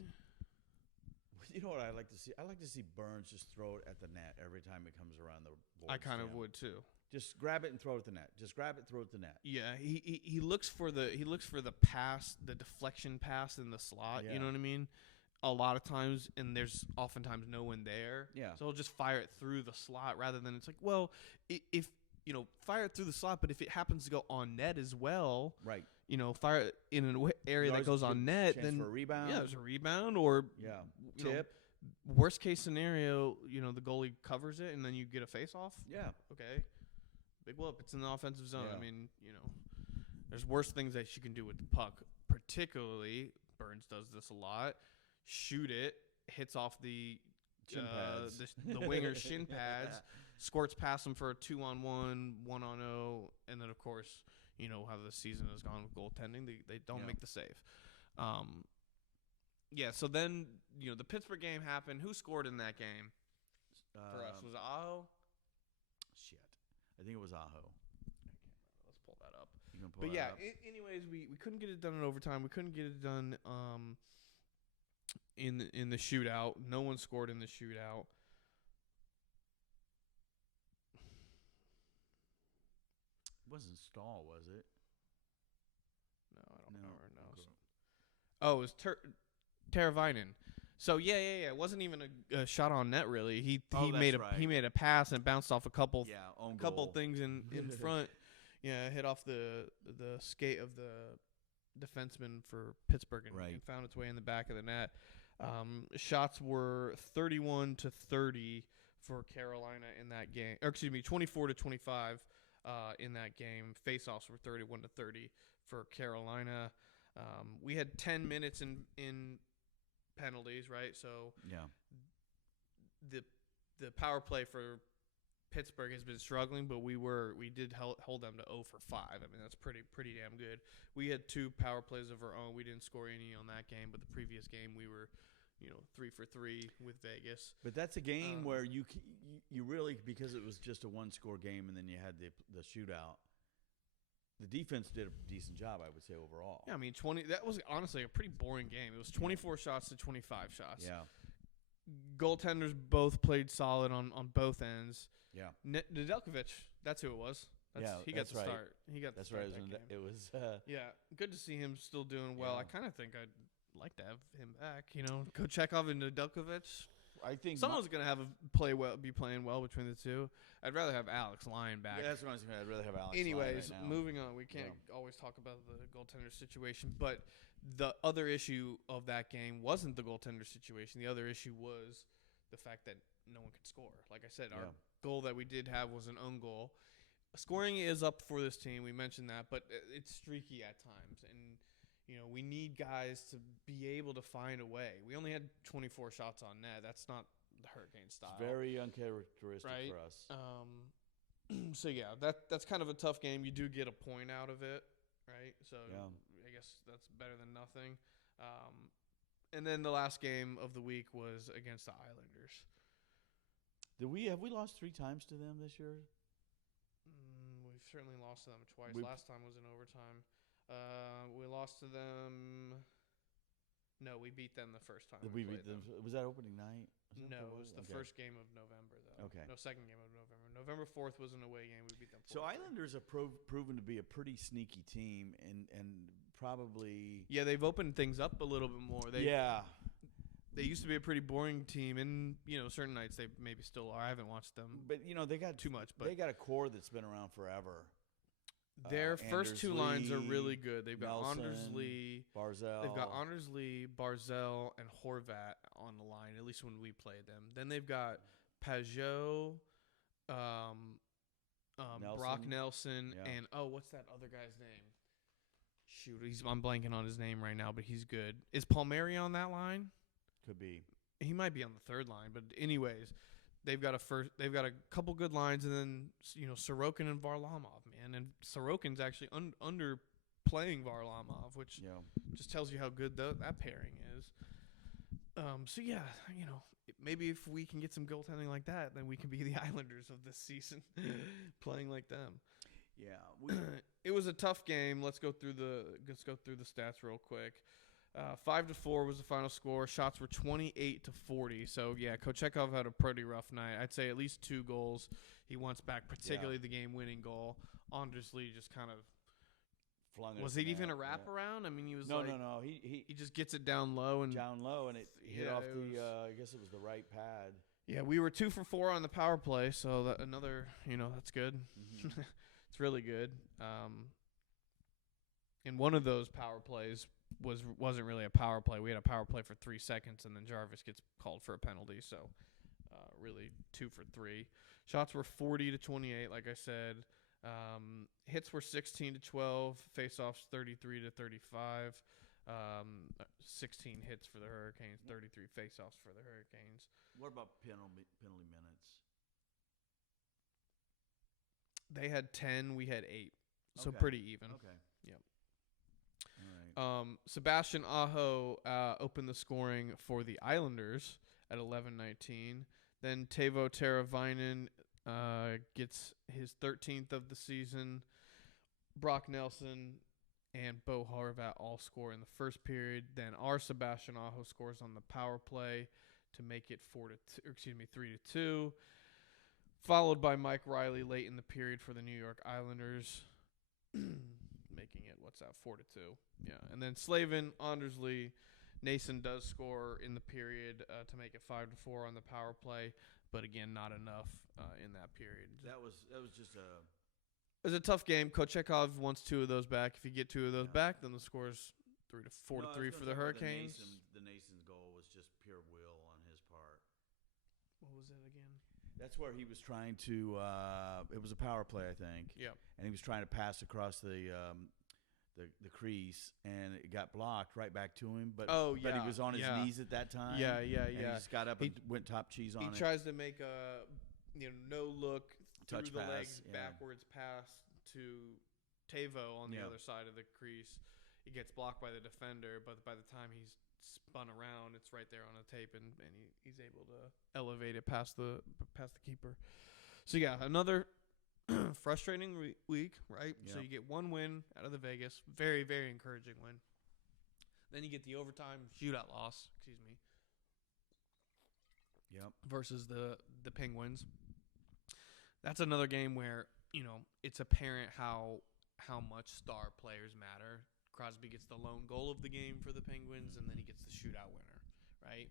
You know what I like to see? I like to see Burns just throw it at the net every time it comes around the board. I kind of would too. Just grab it and throw it at the net. Just grab it, throw it at the net. Yeah, he looks for the pass, the deflection pass in the slot. Yeah. You know what I mean? A lot of times, and there's oftentimes no one there. Yeah. So he'll just fire it through the slot rather than it's like, well, if fire it through the slot, but if it happens to go on net as well, right? Fire it in an area that goes on net, then for a rebound. Yeah, there's a rebound or tip. Worst case scenario, the goalie covers it and then you get a face off. Yeah. Okay. Big whoop. It's in the offensive zone. Yeah. I mean, there's worse things that you can do with the puck. Particularly, Burns does this a lot. Shoot it, hits off the shin pads. the winger's shin pads, squirts past him for a 2-on-1, 1-on-0, and then of course, how the season has gone with goaltending. They don't make the save. Yeah, so then, the Pittsburgh game happened. Who scored in that game for us? Was it Aho? Shit. I think it was Aho. Let's pull that up. You can pull that up? Anyways, we couldn't get it done in overtime. We couldn't get it done in the shootout. No one scored in the shootout. It wasn't Stahl, was it? No, I don't remember. No. Okay. Oh, it was Teravainen. So yeah. It wasn't even a shot on net really. He made a pass and bounced off a couple things in front. Yeah, hit off the skate of the defenseman for Pittsburgh and found its way in the back of the net. Shots were 31-30 for Carolina in that game. Or excuse me, 24-25 in that game. Faceoffs were 31-30 for Carolina. We had 10 minutes in penalties, right? So the power play for Pittsburgh has been struggling, but we did hold them to 0 for 5. I mean, that's pretty damn good. We had 2 power plays of our own. We didn't score any on that game, but the previous game we were 3 for 3 with Vegas. But that's a game where you really, because it was just a 1-score game and then you had the shootout, the defense did a decent job, I would say, overall. Yeah, I mean, that was honestly a pretty boring game. It was 24 shots to 25 shots. Yeah. Goaltenders both played solid on both ends. Yeah. Nedeljkovic, that's who it was. He got the start. He got the start. That's right. It was. Good to see him still doing well. Yeah. I kind of think I'd like to have him back. Kochekov and Nedeljkovic. I think someone's gonna be playing well between the two. I'd rather have Alex Lyon back. Yeah, that's what I was saying. I'd rather have Alex. Anyways, Lyon right now. moving on. We can't always talk about the goaltender situation, but the other issue of that game wasn't the goaltender situation. The other issue was the fact that no one could score. Like I said, our goal that we did have was an own goal. Scoring is up for this team. We mentioned that, but it's streaky at times, and we need guys to be able to find a way. We only had 24 shots on net. That's not the Hurricane style. It's very uncharacteristic right? for us. So yeah, that's kind of a tough game. You do get a point out of it, right? So I guess that's better than nothing. And then the last game of the week was against the Islanders. Have we lost 3 times to them this year? We've certainly lost to them twice. Last time was in overtime. We lost to them. No, we beat them the first time. We beat them. Was that opening night? No, it was the first game of November, though. Okay. No, second game of November. November 4th was an away game. We beat them 4-3. So Islanders have proven to be a pretty sneaky team, and probably. Yeah, they've opened things up a little bit more. They used to be a pretty boring team, and certain nights they maybe still are. I haven't watched them, but they got too much. But they got a core that's been around forever. Their first 2 lines are really good. They've got Nelson, Anders Lee, Barzal. They've got Anders Lee, Barzal, and Horvat on the line. At least when we played them. Then they've got Pajot, Brock Nelson, and what's that other guy's name? Shoot, I'm blanking on his name right now, but he's good. Is Palmieri on that line? Could be. He might be on the 3rd line, but anyways, they've got a couple good lines, and then Sorokin and Varlamov, man, and Sorokin's actually underplaying Varlamov, which just tells you how good that pairing is. So yeah, maybe if we can get some goaltending like that, then we can be the Islanders of this season, playing like them. Yeah, it was a tough game. Let's go through the stats real quick. 5-4 was the final score. Shots were 28-40. So yeah, Kochekov had a pretty rough night. I'd say at least 2 goals he wants back, particularly the game-winning goal. Anders Lee just kind of flung it. Was it even a wraparound? I mean, he was no. He just gets it down low and it hit off the. I guess it was the right pad. Yeah, we were 2 for 4 on the power play, so that another. That's good. Mm-hmm. It's really good. And one of those power plays wasn't really a power play. We had a power play for 3 seconds, and then Jarvis gets called for a penalty. So, really 2 for 3. Shots were 40-28, like I said. Hits were 16-12. Faceoffs 33-35. 16 hits for the Hurricanes. 33 faceoffs for the Hurricanes. What about penalty minutes? They had 10. We had 8. So pretty even. Okay. Yep. Sebastian Aho opened the scoring for the Islanders at 11:19. Then Teuvo Teravainen gets his 13th of the season. Brock Nelson and Bo Horvat all score in the first period. Then our Sebastian Aho scores on the power play to make it 3-2. Followed by Mike Riley late in the period for the New York Islanders, making it 4-2. Yeah, and then Slavin, Andersley, Nason does score in the period to make it 5-4 on the power play, but again, not enough in that period. That was just a. It was a tough game. Kochetkov wants 2 of those back. If you get 2 of those back, then the score's 4-3 for the Hurricanes. The Nason's goal was just pure will on his part. What was it again? That's where he was trying to. It was a power play, I think. Yeah. And he was trying to pass across the crease, and it got blocked right back to him. But but he was on his knees at that time. Yeah. And he just got up and went top cheese on it. He tries to make a no look touch through the pass, legs backwards pass to Teuvo on the other side of the crease. It gets blocked by the defender, but by the time he's spun around, it's right there on the tape, and he's able to elevate it past the keeper. So yeah, another frustrating week, right? Yep. So you get 1 win out of the Vegas, very, very encouraging win. Then you get the overtime shootout loss, Yep. versus the Penguins. That's another game where it's apparent how much star players matter. Crosby gets the lone goal of the game for the Penguins, and then he gets the shootout winner, right?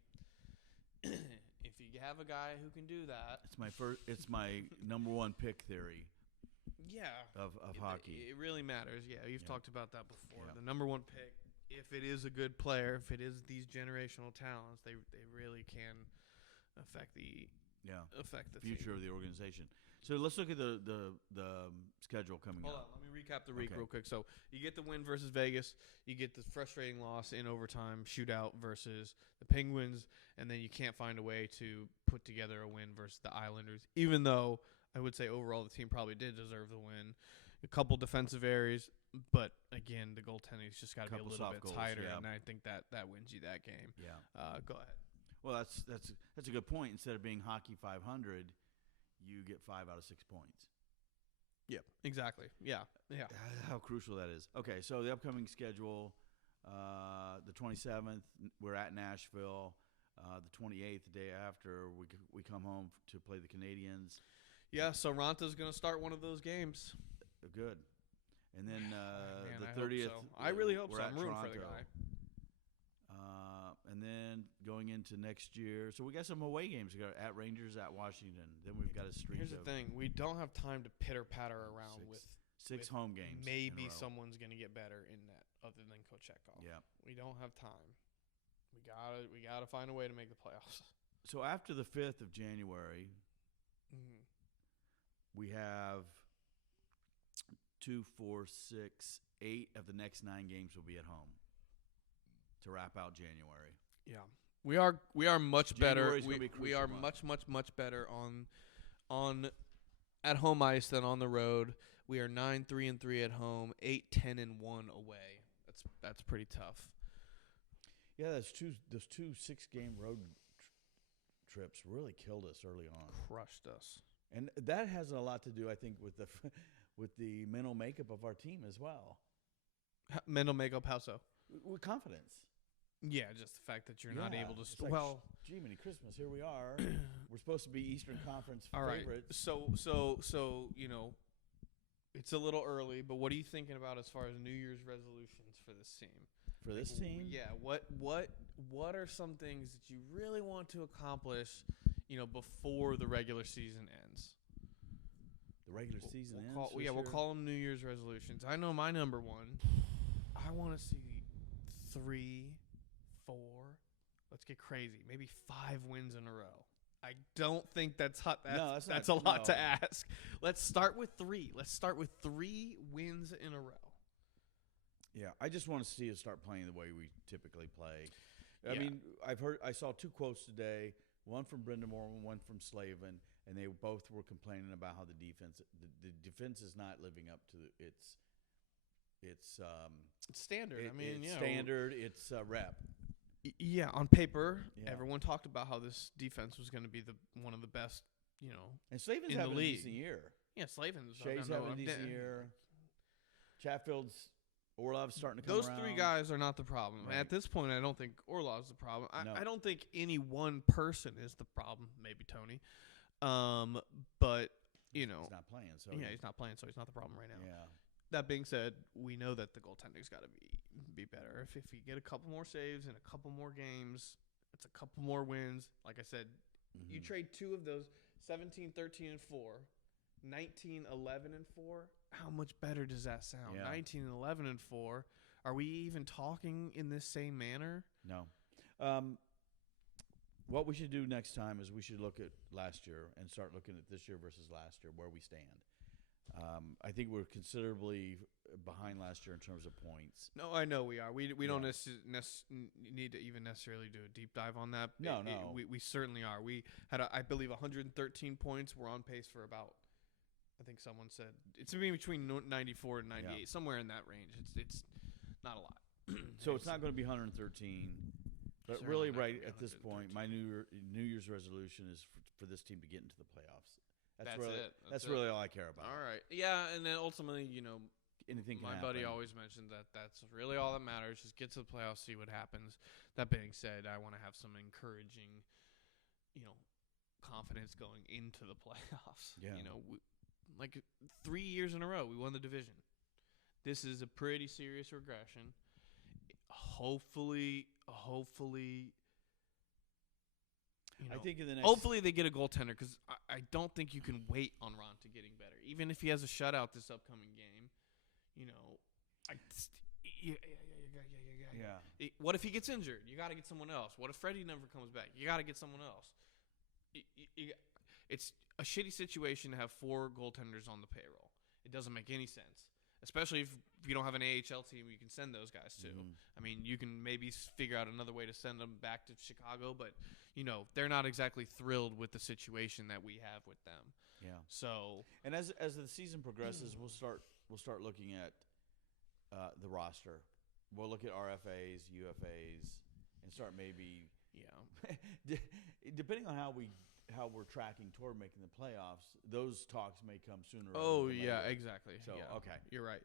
If you have a guy who can do that, It's my number 1 pick theory. Yeah, of hockey. It really matters. Yeah, you've talked about that before. Yeah. The number 1 pick, if it is a good player, if it is these generational talents, they really can affect the future team. of the organization. So let's look at the schedule coming Hold up. on, let me recap the week real quick. So you get the win versus Vegas, you get the frustrating loss in overtime shootout versus the Penguins, and then you can't find a way to put together a win versus the Islanders, even though I would say overall the team probably did deserve the win. A couple defensive errors, but again, the goaltending's just got to be a little bit tighter, and I think that wins you that game. Yeah. Go ahead. Well, that's a good point. Instead of being hockey 500, you get 5 out of 6 points. Yep, exactly. Yeah. How crucial that is. Okay, so the upcoming schedule, the 27th, we're at Nashville. The 28th, the day after, we come home to play the Canadiens. Yeah, so Ranta's going to start one of those games. Good. And then the I 30th. hope so. I really hope so. We're I'm at rooting for Toronto. the guy. And then going into next year, so we got some away games. We got at Rangers, at Washington. Then we've got a streak. Here's the thing: we don't have time to pitter-patter around with six home games. Maybe someone's going to get better in that, other than Kochetkov. Yeah, we don't have time. We gotta find a way to make the playoffs. So after the 5th of January, we have 2, 4, 6, 8 of the next 9 games will be at home to wrap out January. Yeah, we are much better. We are month. much better on at home ice than on the road. We are 9-3-3 at home, 8-10-1 away. That's pretty tough. Yeah, those two 6-game road trips really killed us early on. Crushed us. And that has a lot to do, I think, with the mental makeup of our team as well. Mental makeup, how so? With confidence. Yeah, just the fact that you're not able to. Gee, many Christmas, here we are. We're supposed to be Eastern Conference favorites. So it's a little early, but what are you thinking about as far as New Year's resolutions for this team? For this team? Yeah. What are some things that you really want to accomplish, before the regular season ends? The regular season ends? We'll call them New Year's resolutions. I know my number one. I want to see 3, 4, let's get crazy, maybe 5 wins in a row. I don't think that's hot. That's a lot to ask. Let's start with 3. Let's start with 3 wins in a row. Yeah, I just want to see us start playing the way we typically play. I mean, I saw 2 quotes today, one from Brendan Moore and one from Slavin, and they both were complaining about how the defense is not living up to its It's standard. it's standard. It's rep. Yeah, on paper, everyone talked about how this defense was going to be one of the best, and Slavin's in having the a league. decent year. Yeah, Slavin's Shay's having a decent year. Chatfield's Orlov's starting to come Those around. three guys are not the problem. Right. At this point, I don't think Orlov's the problem. No. I don't think any one person is the problem. Maybe Tony. But, he's not playing. So he's not playing, so he's not the problem right now. Yeah. That being said, we know that the goaltending's got to be better. If you get a couple more saves in a couple more games, it's a couple more wins. Like I said, you trade two of those, 17, 13, and 4, 19, 11, and 4. How much better does that sound? Yeah. 19 and 11 and 4. Are we even talking in this same manner? No. What we should do next time is we should look at last year and start looking at this year versus last year, where we stand. I think we're considerably behind last year in terms of points. No, I know we are. We don't need to even necessarily do a deep dive on that. No. We certainly are. We had, I believe, 113 points. We're on pace for about, I think someone said, it's between 94 and 98, somewhere in that range. It's not a lot. So it's not going to be 113. But Certainly really, not right gonna be at this point, 113. my New Year's resolution is for this team to get into the playoffs. That's really, it. That's really all I care about. All right. Yeah, and then ultimately, Anything can my happen. buddy always mentioned that's really all that matters. Just get to the playoffs, see what happens. That being said, I want to have some encouraging, confidence going into the playoffs. Yeah. Like 3 years in a row, we won the division. This is a pretty serious regression. Hopefully. I think in the next. Hopefully they get a goaltender, because I don't think you can wait on Ronta getting better. Even if he has a shutout this upcoming game, Yeah. What if he gets injured? You got to get someone else. What if Freddie never comes back? You got to get someone else. It's a shitty situation to have 4 goaltenders on the payroll. It doesn't make any sense, especially if you don't have an AHL team you can send those guys to. I mean, you can maybe figure out another way to send them back to Chicago, but they're not exactly thrilled with the situation that we have with them. Yeah. So, and as the season progresses, we'll start looking at the roster. We'll look at RFAs, UFAs, and start maybe depending on how we're tracking toward making the playoffs. Those talks may come sooner. Oh than yeah, later. exactly. So yeah. okay, You're right.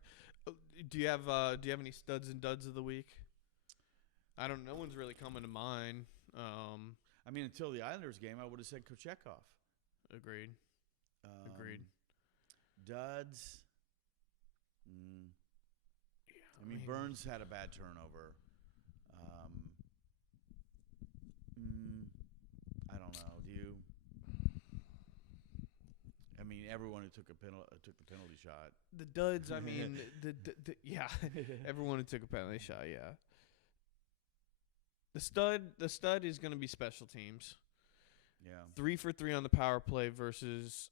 Do you have any studs and duds of the week? I don't. No one's really coming to mind. I mean, until the Islanders game, I would have said Kochetkov. Agreed. Agreed. Duds. I mean, Burns had a bad turnover. I don't know. Do you? I mean, everyone who took the penalty shot. The duds. I mean, yeah. Everyone who took a penalty shot. Yeah. The stud is going to be special teams. Yeah. 3 for 3 on the power play versus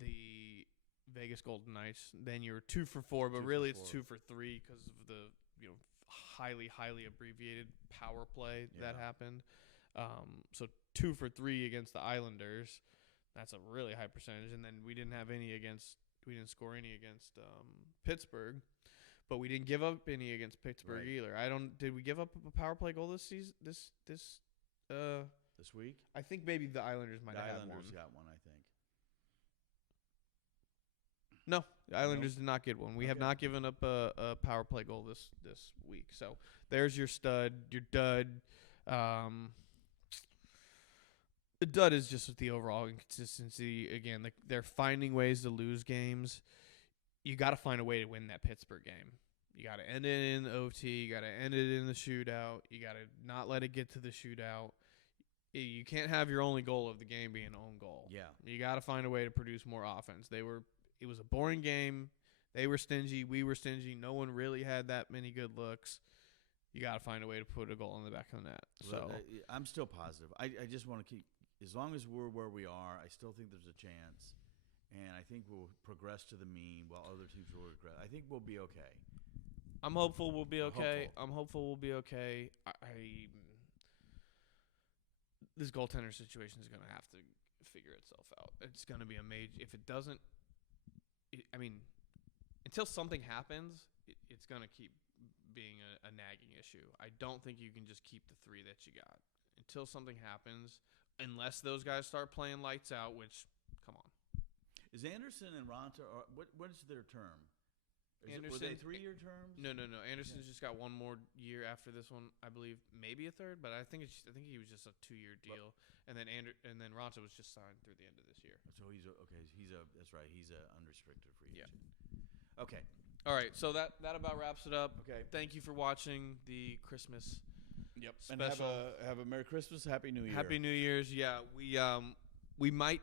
the Vegas Golden Knights. Then you're 2 for 4, but really it's 2 for 3 because of the highly abbreviated power play that happened. So 2 for 3 against the Islanders. That's a really high percentage. And then we didn't score any against Pittsburgh. But we didn't give up any against Pittsburgh either. Did we give up a power play goal this season? This week? I think maybe the Islanders might have had one. The Islanders got one, I think. No, the Islanders did not get one. We have not given up a power play goal this week. So there's your stud, your dud. The dud is just with the overall inconsistency. Again, they're finding ways to lose games. You got to find a way to win that Pittsburgh game. You got to end it in the OT. You got to end it in the shootout. You got to not let it get to the shootout. You can't have your only goal of the game be an own goal. Yeah. You got to find a way to produce more offense. It was a boring game. They were stingy. We were stingy. No one really had that many good looks. You got to find a way to put a goal in the back of the net. So I'm still positive. I just want to keep, as long as we're where we are, I still think there's a chance. And I think we'll progress to the mean while other teams will regress. I think we'll be okay. I'm hopeful we'll be okay. I'm hopeful we'll be okay. This goaltender situation is going to have to figure itself out. It's going to be a major. If it doesn't, until something happens, it's going to keep being a nagging issue. I don't think you can just keep the 3 that you got until something happens, unless those guys start playing lights out, which, come on. Is Anderson and Ronta, what is their term? Were they 3-year terms? No. Anderson's just got one more year after this one, I believe, maybe a third, but I think he was just a 2-year deal, and then Ronta was just signed through the end of this year. So that's right. He's a unrestricted free agent. Yeah. Okay. All right. So that about wraps it up. Okay. Thank you for watching the Christmas. Yep. Special. And have a Merry Christmas, Happy New Year. Happy New Year's. Yeah, we might.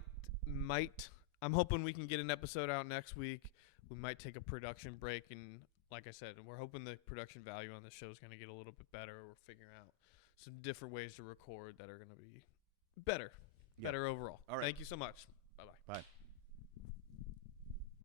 I'm hoping we can get an episode out next week. We might take a production break, and like I said, we're hoping the production value on this show is going to get a little bit better. We're figuring out some different ways to record that are going to be better overall. All right. Thank you so much. Bye-bye. Bye.